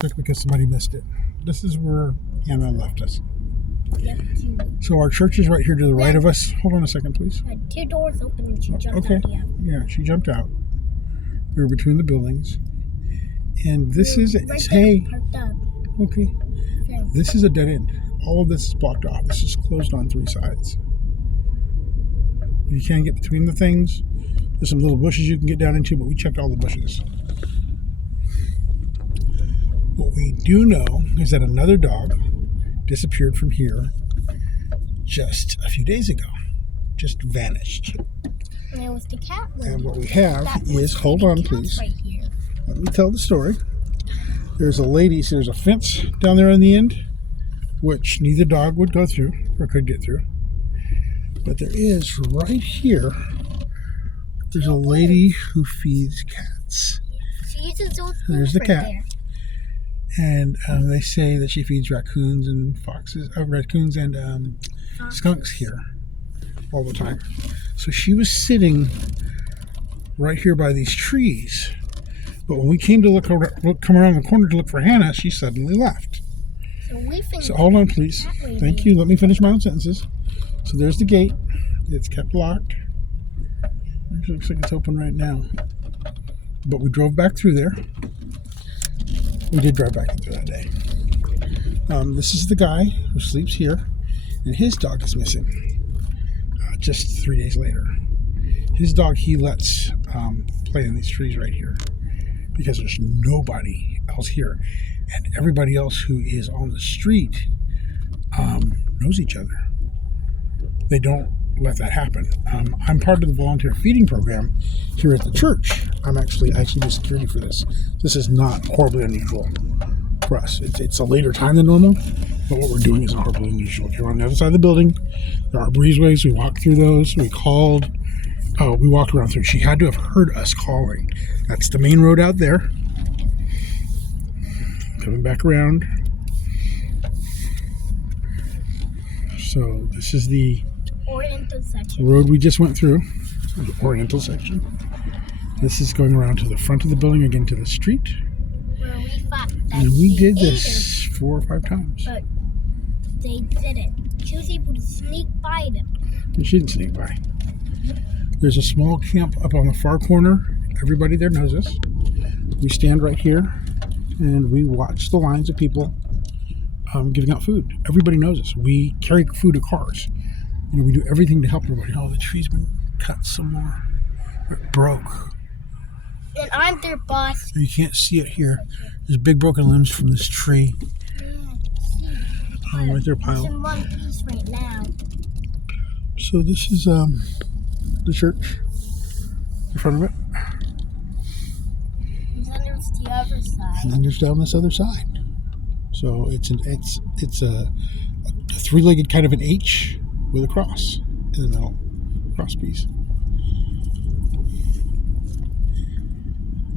Because somebody missed it. This is where Hannah left us. Yep, So our church is right here to the right of us. Hold on a second, please. had two doors open and she jumped Okay. out. Yeah, she jumped out. We were between the buildings. And this is Right there, hey, parked up. okay. Yeah. This is a dead end. All of this is blocked off. This is closed on three sides. You can't get between the things. There's some little bushes you can get down into, but we checked all the bushes. What we do know is that another dog disappeared from here just a few days ago. Just vanished. And it was the cat one. And what we have That is, was hold the on cats please. Right here. Let me tell the story. There's a fence down there on the end, which neither dog would go through or could get through. But there is right here, there's a lady who feeds cats. She uses those There's the right cat. there. And they say that she feeds raccoons and raccoons and skunks here all the time. So she was sitting right here by these trees. But when we came to come around the corner to look for Hannah, she suddenly left. So Hold on, please. Thank you. Let me finish my own sentences. So there's the gate. It's kept locked. Actually, looks like it's open right now. But we drove back through there. We did drive back through that day. This is the guy who sleeps here, and his dog is missing. Just 3 days later. His dog he lets play in these trees right here because there's nobody else here, and everybody else who is on the street knows each other. They don't let that happen. I'm part of the volunteer feeding program here at the church. I actually do security for this. This is not horribly unusual for us. It's a later time than normal, but what we're doing is not horribly unusual. Here on the other side of the building, there are breezeways. We walked through those. We walked around through. She had to have heard us calling. That's the main road out there. Coming back around. So this is the Oriental section. road we just went through, the Oriental section. This is going around to the front of the building, again to the street. Where we thought that And we they did ate this 4 or 5 times. her, but they didn't. She was able to sneak by them. And she didn't sneak by. There's a small camp up on the far corner. Everybody there knows us. We stand right here and we watch the lines of people giving out food. Everybody knows us. We carry food to cars. We do everything to help everybody. Oh, the tree's been cut some more. It broke. And I'm their boss. You can't see it here. There's big broken limbs from this tree. Right there, It's pile. in one piece right now. So this is the church in front of it. And then there's the other side. And then there's down this other side. So it's a 3-legged kind of an H with a cross in the middle, cross piece.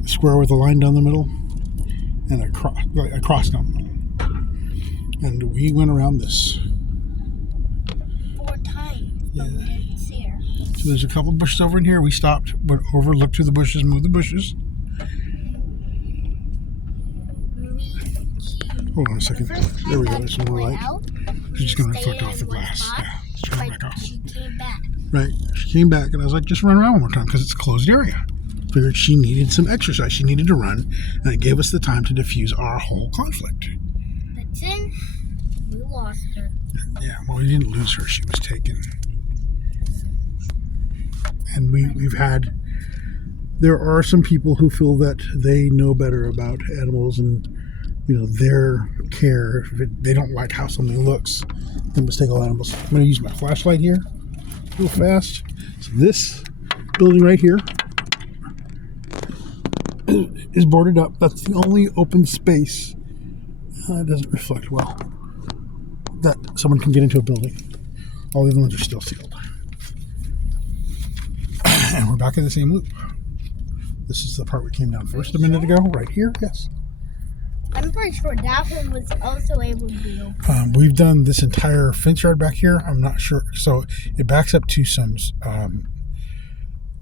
A square with a line down the middle, and a cross down the middle. And we went around this. 4 times. Yeah. But we didn't see her. So there's a couple of bushes over in here. We stopped, went over, looked through the bushes, moved the bushes. Hold on a second. There we go. There's some more light. It's just going to reflect off the glass. Yeah, let's turn it back off. She came back. Right. She came back, and I was like, just run around one more time because it's a closed area. Figured she needed some exercise. She needed to run, and it gave us the time to diffuse our whole conflict. But then we lost her. Yeah, well, we didn't lose her. She was taken. And we've had... There are some people who feel that they know better about animals and, their care. If they don't like how something looks, they must take all animals. I'm going to use my flashlight here real fast. So this building right here is boarded up. That's the only open space. It doesn't reflect well that someone can get into a building. All the other ones are still sealed. And we're back in the same loop. This is the part we came down first a minute ago, right here. Yes. I'm pretty sure that one was also able to be open. We've done this entire fence yard back here. I'm not sure. So it backs up to some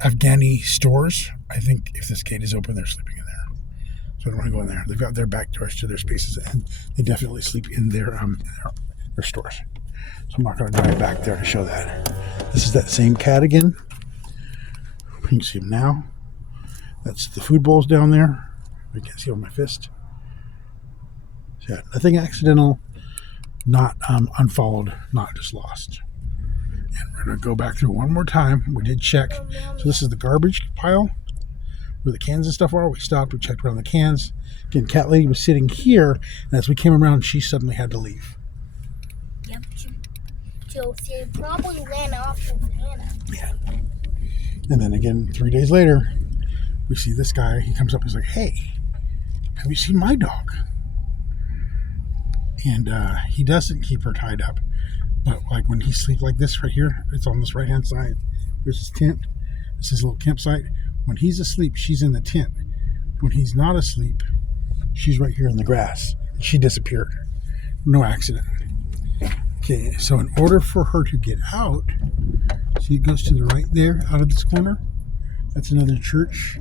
Afghani stores. I think if this gate is open, they're sleeping in there. So I don't want to go in there. They've got their back doors to their spaces, and they definitely sleep in their stores. So I'm not going to drive back there to show that. This is that same cat again. You can see him now. That's the food bowls down there. You can't see on my fist. So yeah, nothing accidental, not unfollowed, not just lost. And we're going to go back through one more time. We did check. So this is the garbage pile where the cans and stuff are. We stopped. We checked around the cans. Again, cat lady was sitting here, and as we came around, she suddenly had to leave. Yep. She probably ran off with Hannah. Yeah. And then again, 3 days later, we see this guy. He comes up. He's like, "Hey, have you seen my dog?" And he doesn't keep her tied up. But like when he sleeps like this right here, it's on this right-hand side. There's his tent. This is his little campsite. When he's asleep, she's in the tent. When he's not asleep, she's right here in the grass. She disappeared. No accident. Okay, so in order for her to get out, see it goes to the right there, out of this corner. That's another church.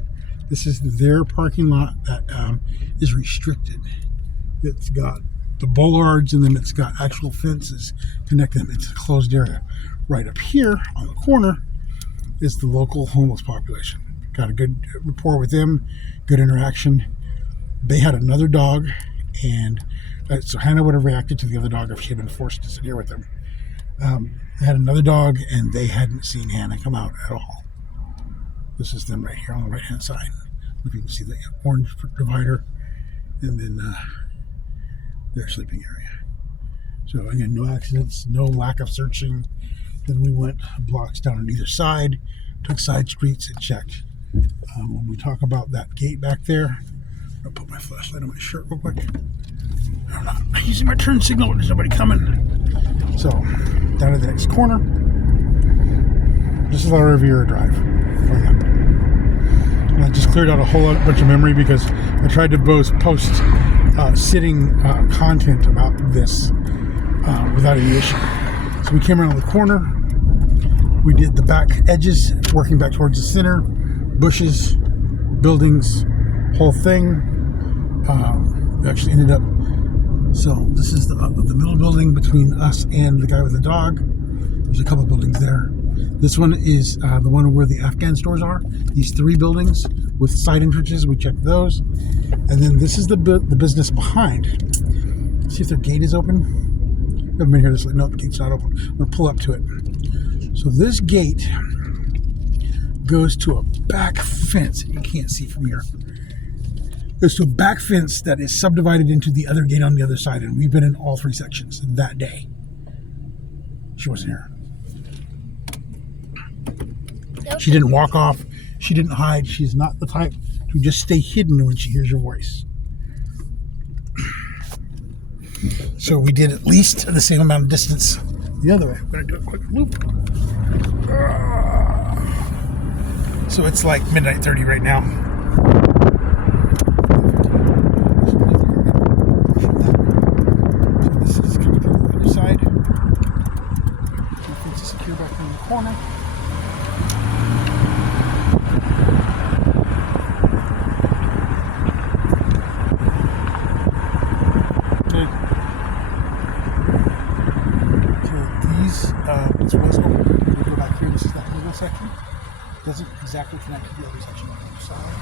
This is their parking lot that is restricted. It's got the bollards, and then it's got actual fences connecting them. It's a closed area. Right up here on the corner is the local homeless population. Got a good rapport with them, good interaction. They had another dog, and so Hannah would have reacted to the other dog if she had been forced to sit here with them. They had another dog, and they hadn't seen Hannah come out at all. This is them right here on the right-hand side. If you can see the orange divider, and then their sleeping area. So again, no accidents, no lack of searching. Then we went blocks down on either side, took side streets and checked. When we talk about that gate back there, I'll put my flashlight on my shirt real quick. I'm not using my turn signal when there's nobody coming. So, down to the next corner. This is our Riviera Drive. Going up. And I just cleared out a whole bunch of memory because I tried to post sitting content about this without any issue. So we came around the corner. We did the back edges, working back towards the center. Bushes, buildings, whole thing. We actually ended up. So this is the middle building between us and the guy with the dog. There's a couple buildings there. This one is the one where the Afghan stores are. These 3 buildings with side entrances. We checked those, and then this is the business behind. See if their gate is open. I haven't been here this late. No, the gate's not open. I'm gonna pull up to it. So this gate goes to a back fence. You can't see from here. Goes to a back fence that is subdivided into the other gate on the other side, and we've been in all 3 sections that day. She wasn't here. She didn't walk off. She didn't hide. She's not the type to just stay hidden when she hears your voice. So we did at least the same amount of distance the other way. I'm going to do a quick loop. So it's like midnight 30 right now. So this is coming to the other side. The fence is secure back in the corner. This was open. We go back here. This is that middle section. Doesn't exactly connect to the other section on the other side.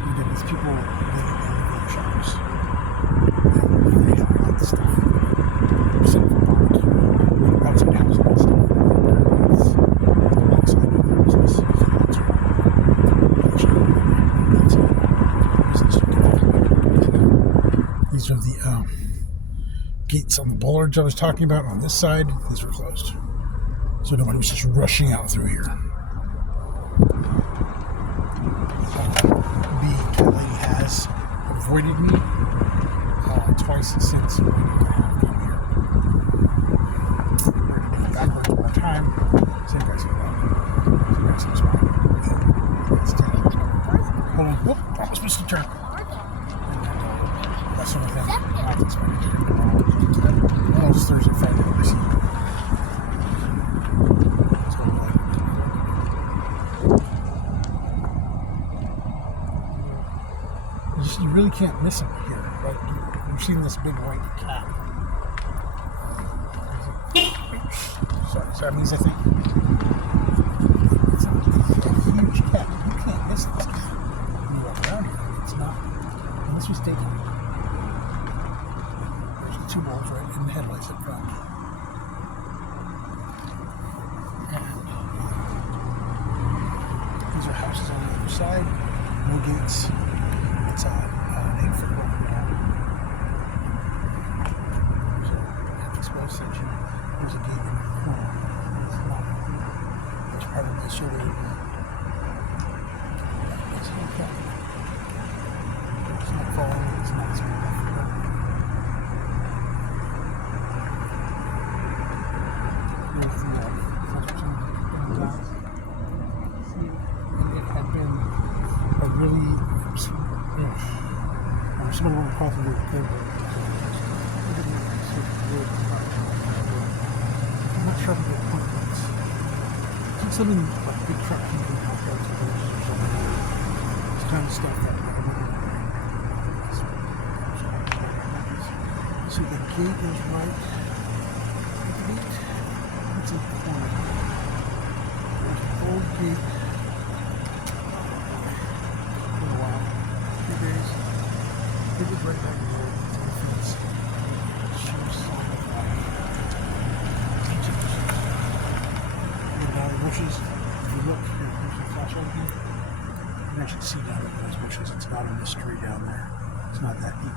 And again, it's people living in the shops. And they have a lot of stuff. Set up for barbecue, outside housing and stuff. Outside of their business. These are the gates on the bollards I was talking about on this side. These were closed. So nobody was just rushing out through here. The cat lady has avoided me twice since we have come here. We're going to do it backwards one more time. Same guy's going on. Same guy's going to spot. Hold on. Whoop. Almost missed a turn. Messing with him. I can spend it here. No, it's Thursday, Friday. Let me see. really can't miss him here. Right? You've seen this big white cat. Sorry, Siamese, I think. It's a huge cat. You can't miss this cat when you walk around here. It's not. And this was taken. There's the two wolves right in the headlights up front. These are houses on the other side. No gates. It's an 8-foot walk around. So at this west section, there's a gate in the corner. It's not. It's part of the sort of. It's not falling. It's not falling. It's not small. There's the construction in the glass. It had been a really someone went across the road. I'm not sure if the point was. It's something like big truck moving out there to the or something. It's kind of stuff that I remember. So the gate is right. The gate. It's in the corner. There's an old gate. It was right back in the road to the fence. She was and now the bushes, if you look, here's the flashlight here. You can actually see down in those bushes. It's not a mystery down there. It's not that deep.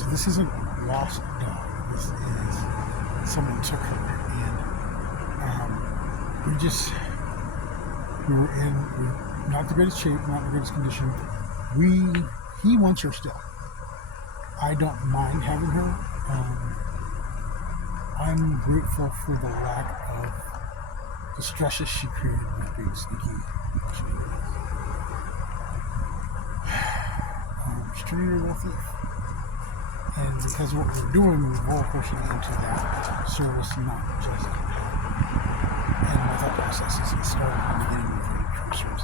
So this isn't lost dog. This is someone took her and we were in not the greatest shape, not the greatest condition. He wants her still. I don't mind having her. I'm grateful for the lack of the stresses she created with being sneaky. She's turning her into a thief. And because of what we're doing, we're all pushing into that service, not just. And my thought process is it started from the beginning with the cursors.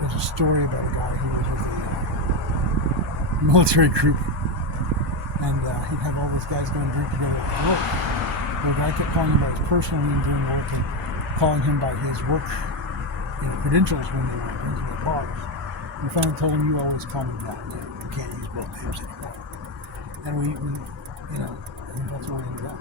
There's a story about a guy who was with a military group, and he'd have all these guys go and drink together at work. And the guy kept calling him by his personal name during work and calling him by his work credentials when they were drinking at bars. We finally told him, you always call me that. You can't use both names anymore. And we that's why we ended up.